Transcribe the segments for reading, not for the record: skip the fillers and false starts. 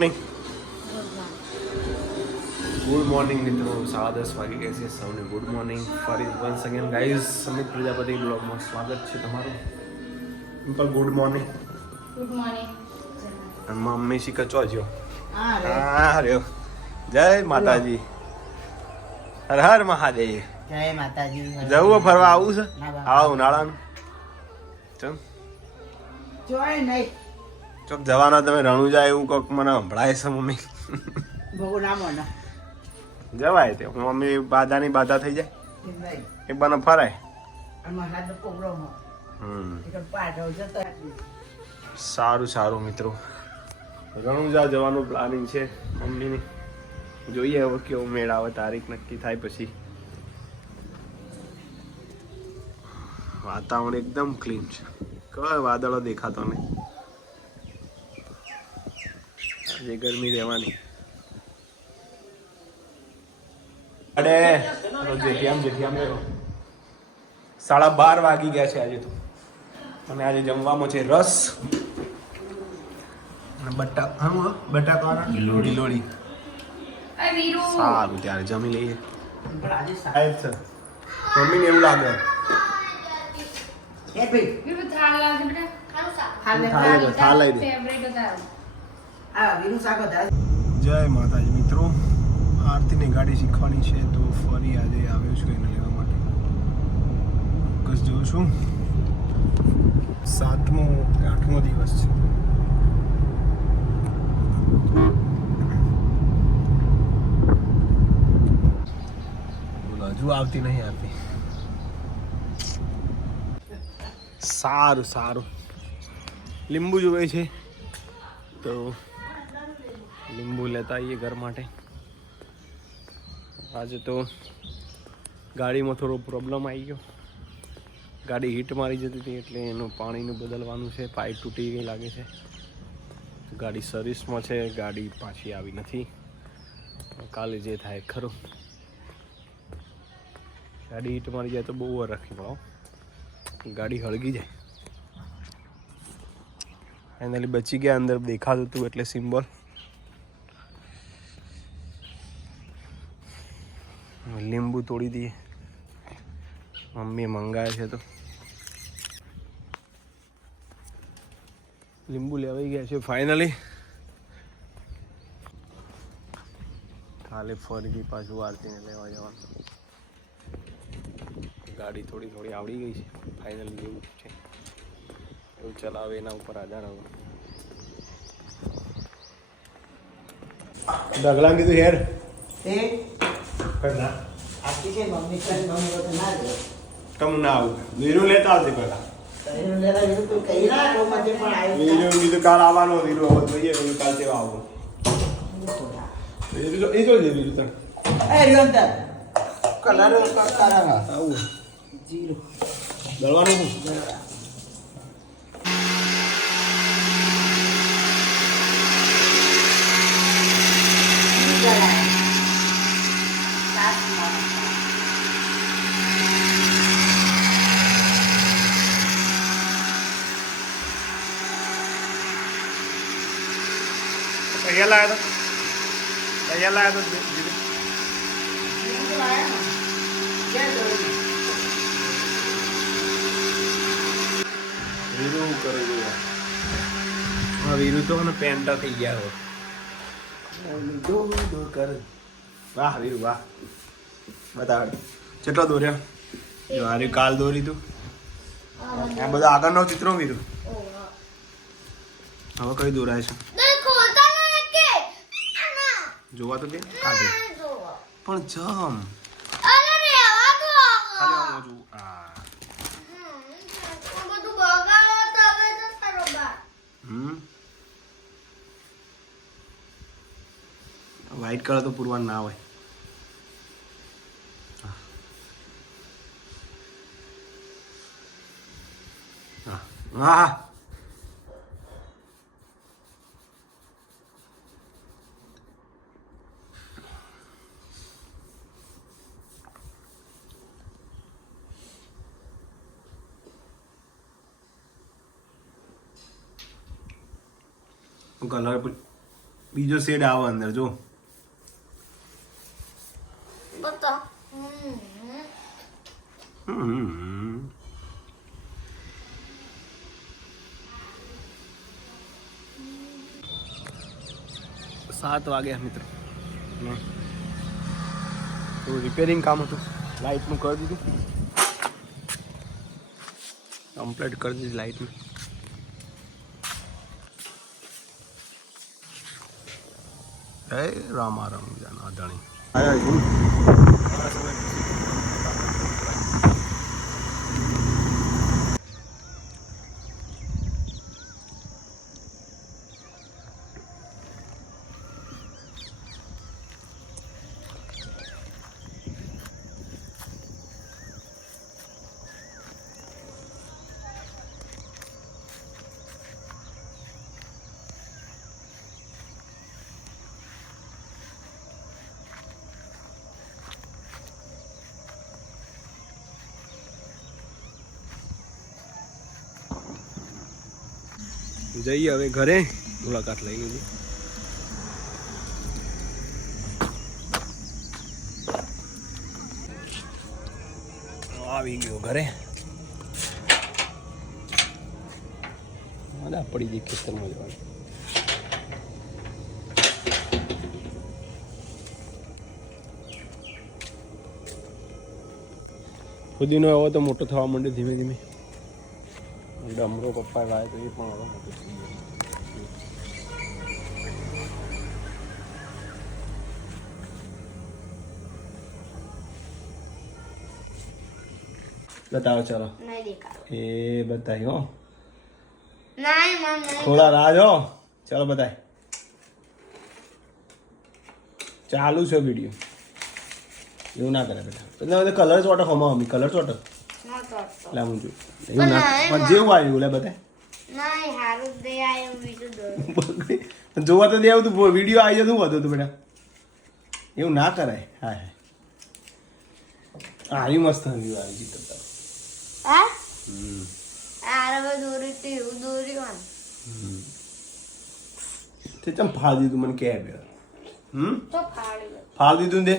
Good morning મિત્રો, 10:30 વાગી ગયા છે. સૌને ગુડ મોર્નિંગ. ફરી વન્સ અગેન ગાઈઝ, સમિત પ્રજાપતિ બ્લોગમાં સ્વાગત છે તમારું. Simple good morning. Good morning. અને મમ્મી શી કચવા જો. હા રહ્યો. જય માતાજી. હર હર મહાદેવ. જય માતાજી. જવું ફરવા આવું છે? હા, ઉનાળાનું. ચમ જોય નહીં ચોક જવાના તમે રણુજા એવું કોક મને સંભળાય છે મમ્મી. બહુ ના મને જવાય તે મમ્મી બાધાની બાધા થઈ જાય નહીં એ બને ફરાય. અમારા તો પ્રોગ્રામ એટલે પાછો જતો સારું સારું મિત્રો, રણુજા જવાનું પ્લાનિંગ છે મમ્મીની. જોઈએ હવે કેવો મેળ આવે, તારીખ નક્કી થાય પછી. વાતાવરણ એકદમ ક્લીન છે, કઈ વાદળો દેખાતો નહીં. આજે ગરમી રહેવાની. અરે જેઠિયામ 12:30 વાગી ગયા છે આજે તો. અને આજે જમવામાં છે રસ અને બટાકા લીલોડી. સારું, ત્યારે જમી લઈએ. સાહેબ છે મમ્મીને એવું લાગે. જય માતાજી મિત્રો, આરતીની ગાડી શીખવાની છે તો ફરી આજે આવ્યો છું એને લેવા માટે. બસ જોઉં છું, 7મો દિવસ છે. બોલો, હજુ આવતી નહીં આરતી. સારું લીંબુ જોવે છે તો લીંબુ લેતા આવીએ ઘર માટે. આજે તો ગાડીમાં થોડો પ્રોબ્લેમ આવી ગયો. ગાડી હીટ મારી જતી હતી એટલે એનું પાણીનું બદલવાનું છે. પાઇપ તૂટી ગઈ લાગે છે. ગાડી સર્વિસમાં છે, ગાડી પાછી આવી નથી. કાલે જે થાય ખરું. ગાડી હીટ મારી જાય તો બહુ વાર રાખવી પડો, ગાડી હળગી જાય. ફાઇનલી બચી ગયા, અંદર દેખાતું હતું એટલે સિમ્બોલ. લીંબુ તોડી દઈએ, મમ્મીએ મંગાવે છે તો. લીંબુ લેવાઈ ગયા છે ફાઇનલી. કાલે ફરીથી પાછું આરતીને લેવા જવાનું. ગાડી થોડી આવડી ગઈ છે ફાઇનલી. જેવું છે એવું ચલાવે એના ઉપર આધાર આવે. ડગલા કીધું યાર આપી છે મમ્મી કરી મમ્મી તો ના દે કમ ના આવું. વીરુ લેતા આવતી પેલા. વીરુ કીધું કાલ આવવાનો. વીરુ હવે જોઈએ વીરુ કાલ કેવા આવું. વીરુ એ તો છે વીરુ તને કલર આવું જીરો દળવાનું શું? અહીંયા લાયા તો વીરુ કરે છે. હા, વીરુ તો મને પેન્ટા થઈ ગયા હવે. વાહ વીરુ વાહ. બતાવ કેટલો દોર્યો. જો હારે કાલ દોરી તું. આ બધા આગળનો ચિત્રો વીરુ. હવે કઈ દોરાય છે જોવા તો દે. કાઢે પણ જમ ખાલી આમ જોવું. વ્હાઈટ કલર તો પૂરવાનું ના હોય. હા કલર બીજો શેડ આવે અંદર જો. બતા હમ 7 વાગ્યા મિત્રો. થોડું રિપેરિંગ કામ હતું, લાઇટનું કરી દીધું, કમ્પ્લીટ કરી દીધી લાઇટનું. હે રામા રામ જાના અદાણી જઈએ હવે ઘરે. મુલાકાત લઈ ગઈ. આવી ગયો ઘરે. મજા પડી ગઈ ખેતરમાં જવાની. ફુદીનો એવો તો મોટો થવા માંડ્યો ધીમે ધીમે. ડમરો પપ્પા વાય તો એ પણ હવે મોટો થઈ ગયો. બતાવો ચાલો. નહીં દેખાડો. એ બતાવી હો. નહીં મમ નહીં. થોડા રાહ જો. ચાલો બતાય. ચાલુ છે વિડીયો. એવું ના કરે બેટા. એટલે કલર ચોટક હમા મમ્મી કલર ચોટક. ના તો લે હું જો. એવું ના પણ જેવું આવ્યું લે બતાય. નહીં હારું દે આયો બીજું દો. જોવા તો દે તું વિડીયો આવી જતું હતું તું બેટા. એવું ના કરાય. હા હા આવી મસ્ત હંધી આવી ગઈ તો. હા આરે દોરી તે એવું દોરી વાન તે ચમ ફાળ દીધું મને કે બે. તો ફાડી ફાળ દીધું ને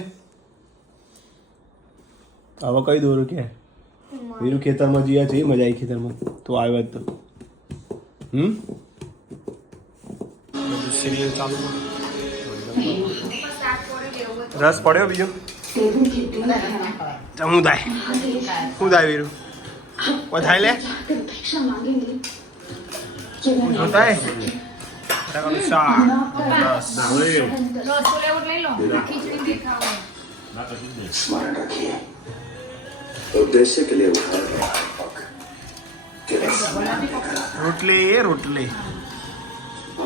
હવે કઈ દોરું કે વીરુ ખેતરમાં જઈએ છે મજા આવી ખેતરમાં તો આવ્યો જ તો. સિરિયલ ચાલુ. રસ પડ્યો બીજો. હું થાય શું થાય વીરુ થાય લે જોતાય શાક स्मरण रखिए उद्देश्य के लिए उठाया રોટલી એ રોટલી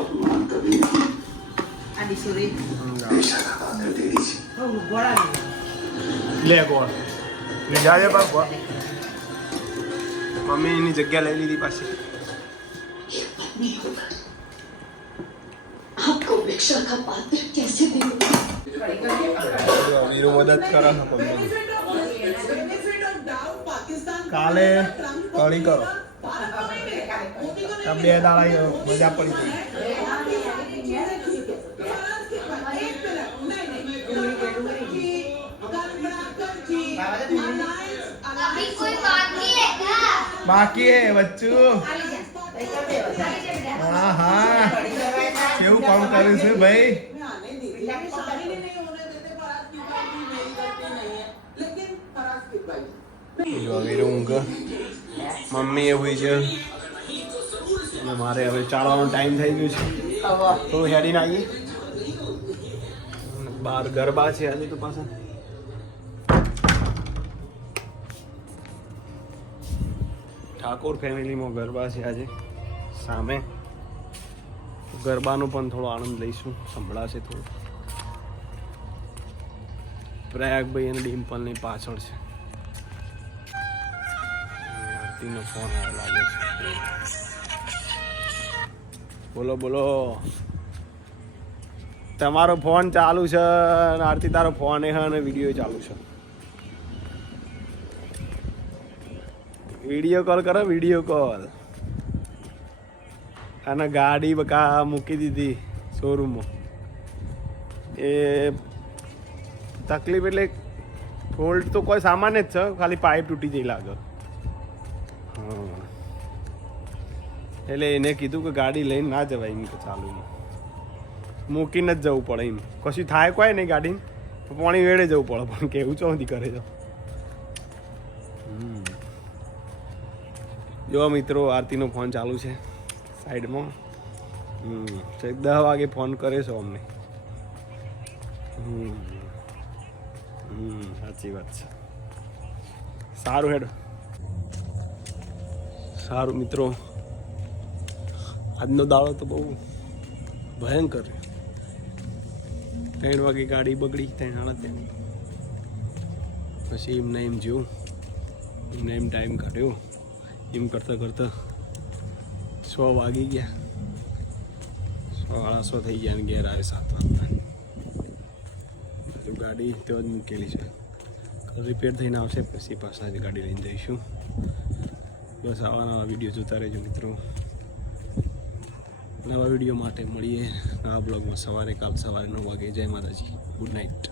अपमान कभी આડી સુરી दिशा का पात्र दे दीजिए ગોળા લે ગોળ લીધા છે બાપ મમ્મી એની જગ્યા લઈ લીધી પાછી. आपको भिक्षा का पात्र कैसे दें? વીરુ મદદ કરે છે મમ્મી. કાલે કઢી કરો. આ 2 દાડા મજા પડી ગઈ. अभी कोई बाकी है क्या? બાકી હે બચ્ચુ. હા હા કેવું કામ કર્યું છે ભાઈ. જો વીરુ ઊંઘ મમ્મી એ હોય છે અને મારે હવે ચાલવાનો ટાઈમ થઈ ગયો છે. થોડું હેડીને આવીએ. બહાર ગરબા છે આજે તો પાછા. ઠાકોર ફેમિલીમાં ગરબા છે આજે સામે. ગરબાનો પણ થોડો આનંદ લઈશું. સંભળાશે થોડું. પ્રયાગભાઈ અને ડિમ્પલની પાછળ છે. આરતીનો ફોન લાગે છે. બોલો બોલો. તમારો ફોન ચાલુ છે અને આરતી તારો ફોન એ અને વિડીયો ચાલુ છે. વિડીયો કોલ કરો વિડીયો કોલ. અને ગાડી બકા મૂકી દીધી શોરૂમમાં. એ તકલીફ એટલે ફોલ્ટ તો કોઈ સામાન્ય જ છે, ખાલી પાઇપ તૂટી જઈ લાગે. હા એટલે એને કીધું કે ગાડી લઈને ના જવાય એમ કે ચાલુ મૂકીને જ જવું પડે એમ. કશું થાય કોઈ નહીં ગાડીને પાણી વેડે જવું પડે, પણ કેવું ચોથી કરે છે. જો મિત્રો આરતીનો ફોન ચાલુ છે સાઈડમાં. 10 વાગે ફોન કરે છે અમને. સાચી વાત છે. સારું હેડ, સારું મિત્રો. આજનો દાડો તો બહુ ભયંકર. 3 વાગે ગાડી બગડી, 3:30. પછી એમને એમ જોયું, એમને એમ ટાઈમ કાઢ્યો. એમ કરતાં કરતાં 6 વાગી ગયા. 6:30 થઈ ગયા અને ઘેર આવે 7 વાગતા. ગાડી ત્યાં જ મૂકેલી છે. રિપેર થઈને આવશે પછી પાછા જ ગાડી લઈને જઈશું. બસ આવા નવા વિડીયો જોતા રહેજો મિત્રો. નવા વિડીયો માટે મળીએ નવા બ્લોગમાં કાલ સવારે 9 વાગે. જય માતાજી. Good night.